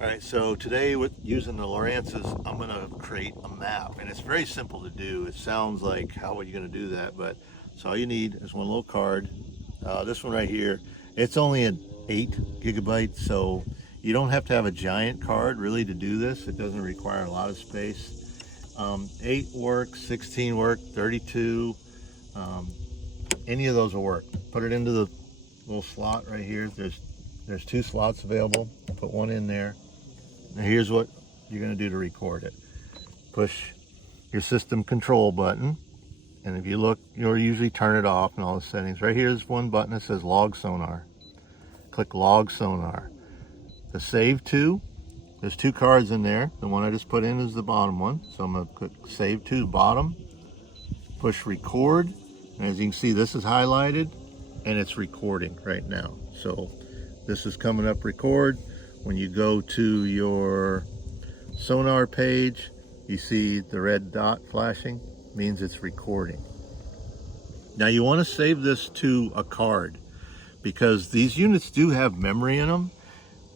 All right, so today with using the Lowrances, I'm going to create a map, and it's very simple to do. It sounds like, how are you going to do that? But so all you need is one little card. This one right here, it's only an 8 gigabyte, so you don't have to have a giant card really to do this. It doesn't require a lot of space. 8 works, 16 work, 32, any of those will work. Put it into the little slot right here. There's 2 slots available. Put one in there. Now here's what you're going to do to record it. Push your system control button, and if you look, you'll usually turn it off in all the settings. Right here's one button that says log sonar. Click log sonar. The save to, there's 2 cards in there. The one I just put in is the bottom one, so I'm going to click save to bottom. Push record, and as you can see, this is highlighted and it's recording right now. So this is coming up record. When you go to your sonar page, you see the red dot flashing, means it's recording. Now you want to save this to a card because these units do have memory in them,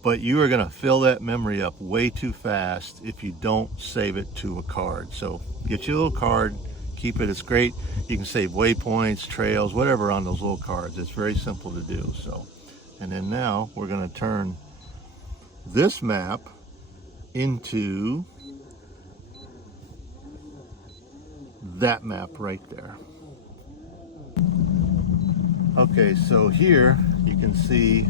but you are going to fill that memory up way too fast if you don't save it to a card. So get your little card, keep it. It's great. You can save waypoints, trails, whatever on those little cards. It's very simple to do. So, and then now we're going to turn this map into that map right there. Okay, so here you can see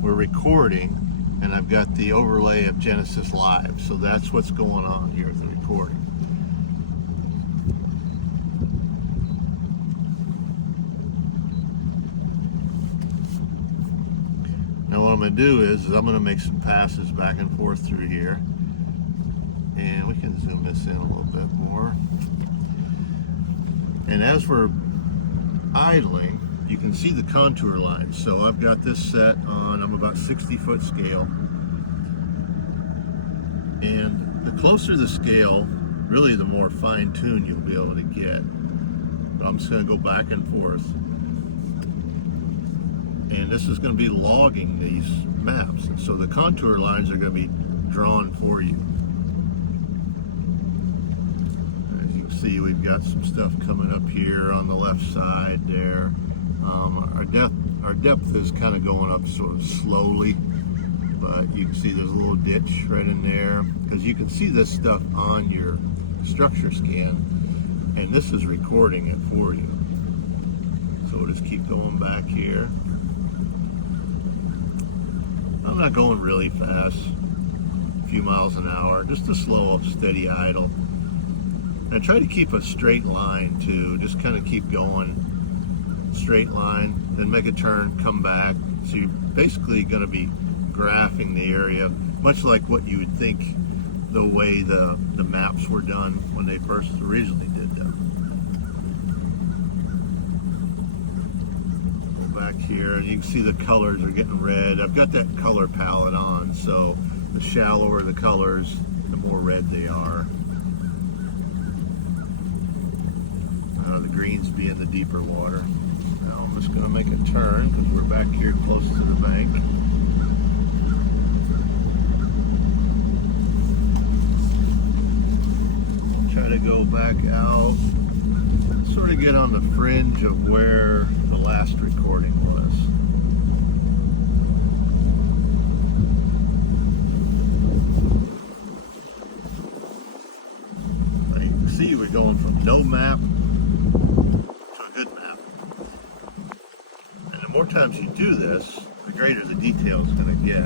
we're recording, and I've got the overlay of Genesis Live. So that's what's going on here with the recording. Now what I'm going to do is I'm going to make some passes back and forth through here. And we can zoom this in a little bit more. And as we're idling, you can see the contour lines. So I've got this set on, I'm about 60-foot scale. And the closer the scale, really the more fine-tuned you'll be able to get. But I'm just going to go back and forth. And this is going to be logging these maps. And so the contour lines are going to be drawn for you. As you can see, we've got some stuff coming up here on the left side there. Our depth is kind of going up sort of slowly, but you can see there's a little ditch right in there, because you can see this stuff on your structure scan, and this is recording it for you. So we'll just keep going back here. I'm not going really fast, a few miles an hour, just a slow, steady idle. And I try to keep a straight line too, just kind of keep going, straight line, then make a turn, come back. So you're basically going to be graphing the area, much like what you would think the way the maps were done when they first originally did them. Back here, and you can see the colors are getting red. I've got that color palette on, so the shallower the colors, the more red they are. The greens being the deeper water. Now I'm just going to make a turn because we're back here close to the bank. I'll try to go back out, sort of get on the fringe of where the last recording was. But you can see we're going from no map to a good map. And the more times you do this, the greater the detail is going to get.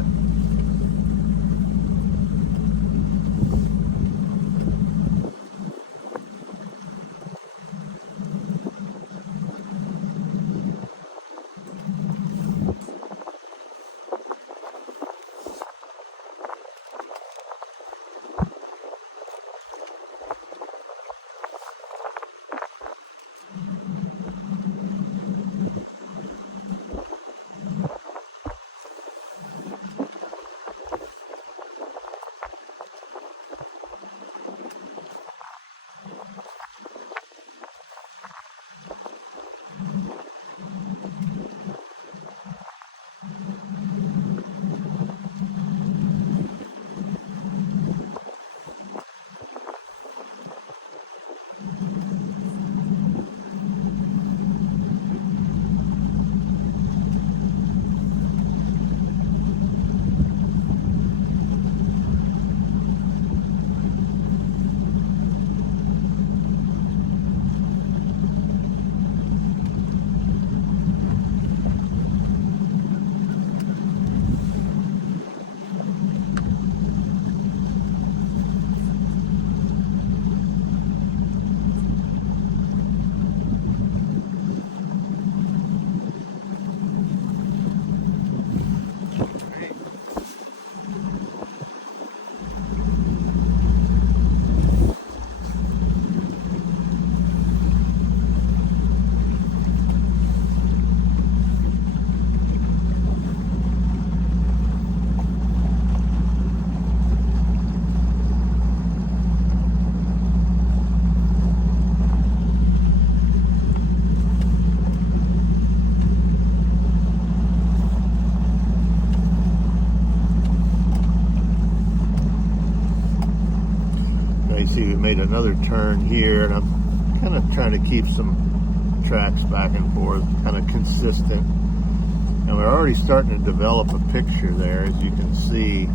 see we made another turn here, and I'm kind of trying to keep some tracks back and forth, kind of consistent. And we're already starting to develop a picture there. As you can see,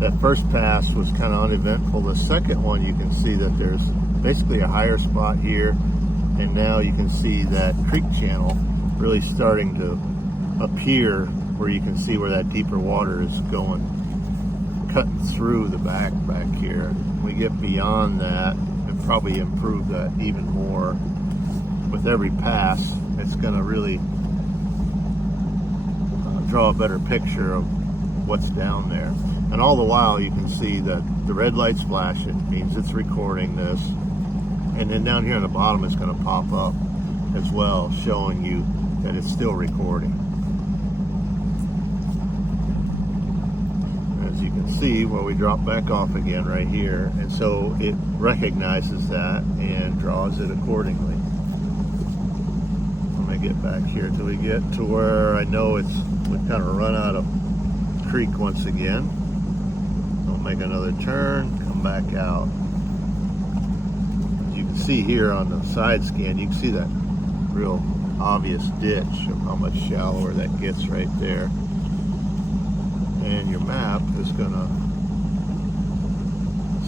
that first pass was kind of uneventful. The second one, you can see that there's basically a higher spot here, and now you can see that creek channel really starting to appear, where you can see where that deeper water is going, cutting through the back here. When we get beyond that, and probably improve that even more with every pass, it's going to really draw a better picture of what's down there. And all the while you can see that the red light's flashing, means it's recording this, and then down here on the bottom it's going to pop up as well, showing you that it's still recording. As you can see, well, we drop back off again right here, and so it recognizes that and draws it accordingly. Let me get back here till we get to where I know we've kind of run out of creek once again. I'll make another turn, come back out. As you can see here on the side scan, you can see that real obvious ditch of how much shallower that gets right there. And your map is gonna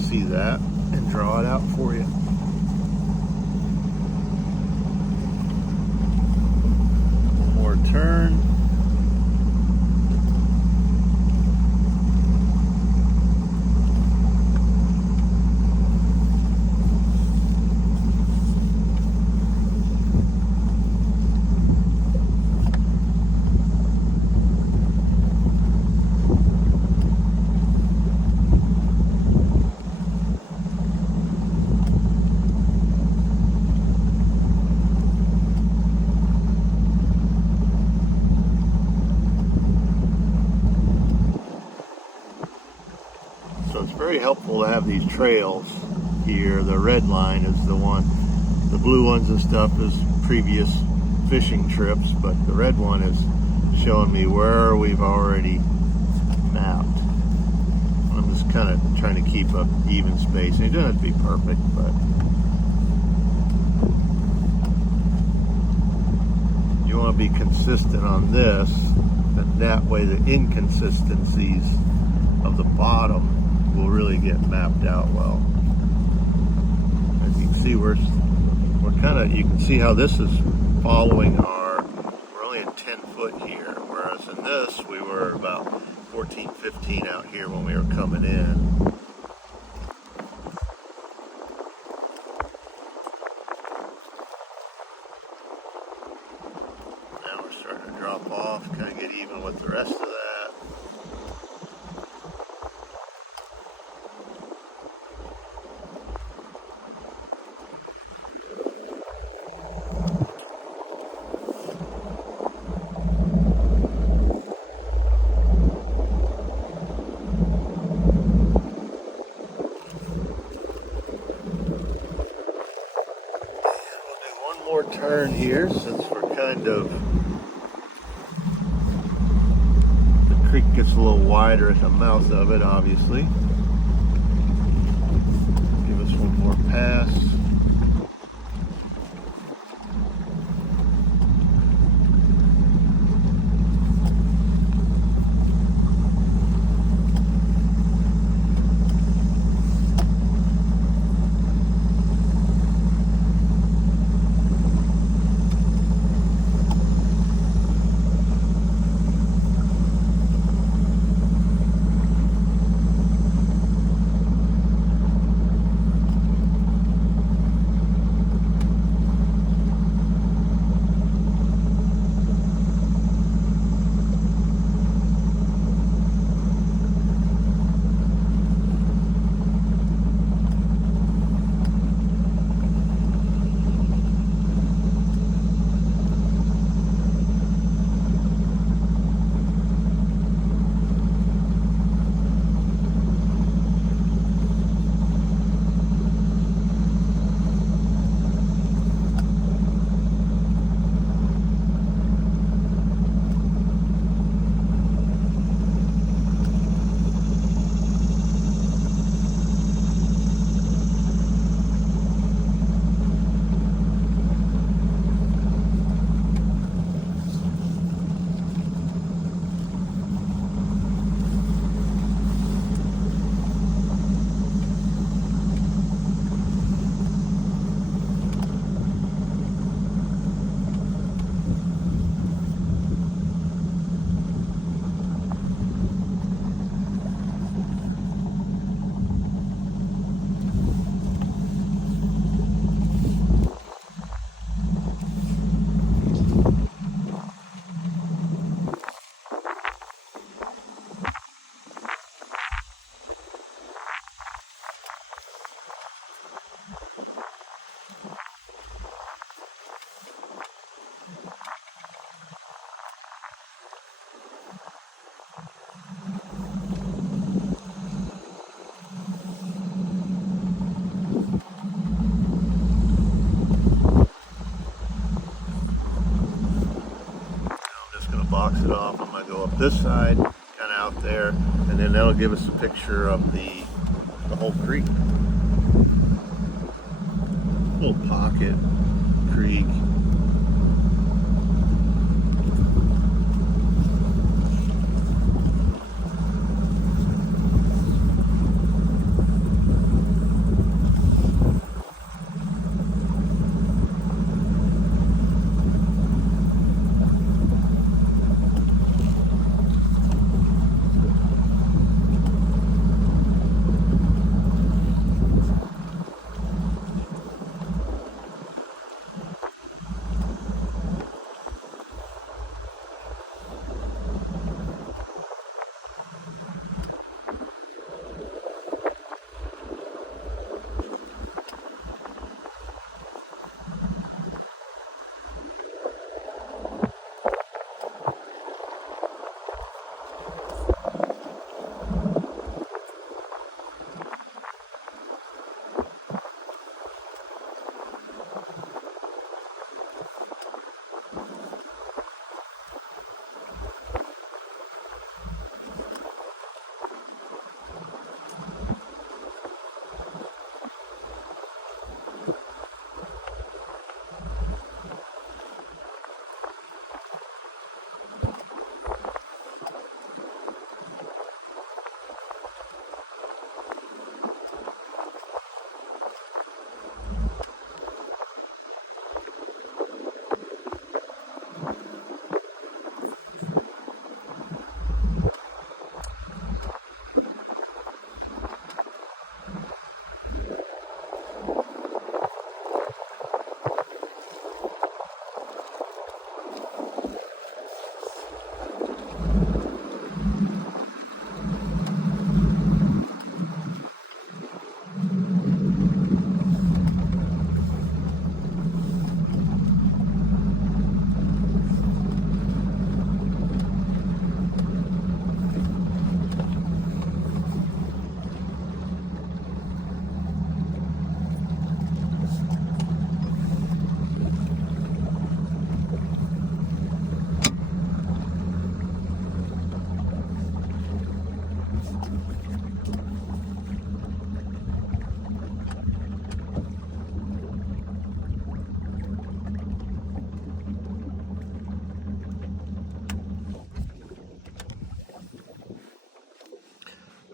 see that and draw it out for you. One more turn. So it's very helpful to have these trails here. The red line is the one, the blue ones and stuff is previous fishing trips, but the red one is showing me where we've already mapped. I'm just kind of trying to keep up even spacing. It doesn't have to be perfect, but you want to be consistent on this, and that way the inconsistencies of the bottom will really get mapped out well. As you can see, we're kind of, you can see how this is following we're only at 10 foot here, whereas in this we were about 14, 15 out here when we were coming in. Now we're starting to drop off, kind of get even with the rest of that. More turn here, since we're kind of, the creek gets a little wider at the mouth of it, obviously. Give us one more pass. it off. I'm going to go up this side, kind of out there, and then that'll give us a picture of the whole creek. Little pocket creek.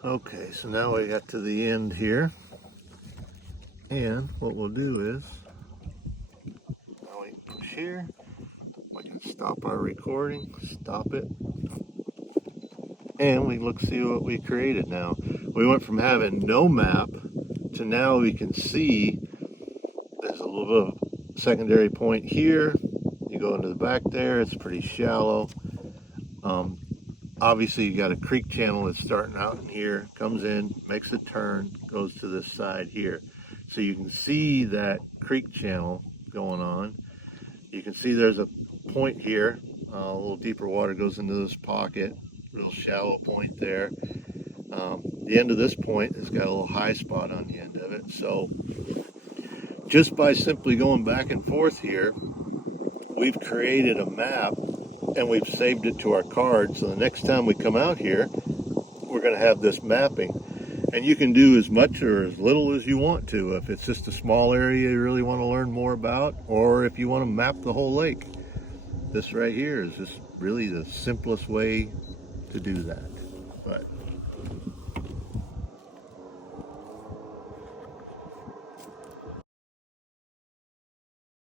Okay, so now we got to the end here, and what we'll do is, now we push here, we can stop our recording, stop it, and we look see what we created now. We went from having no map to now we can see there's a little bit of secondary point here. You go into the back there, it's pretty shallow. Obviously you got a creek channel that's starting out in here, comes in, makes a turn, goes to this side here. So you can see that creek channel going on. You can see there's a point here, a little deeper water goes into this pocket, real shallow point there. The end of this point has got a little high spot on the end of it. So just by simply going back and forth here, we've created a map and we've saved it to our card. So the next time we come out here, we're going to have this mapping. And you can do as much or as little as you want to. If it's just a small area you really want to learn more about, or if you want to map the whole lake. This right here is just really the simplest way to do that. But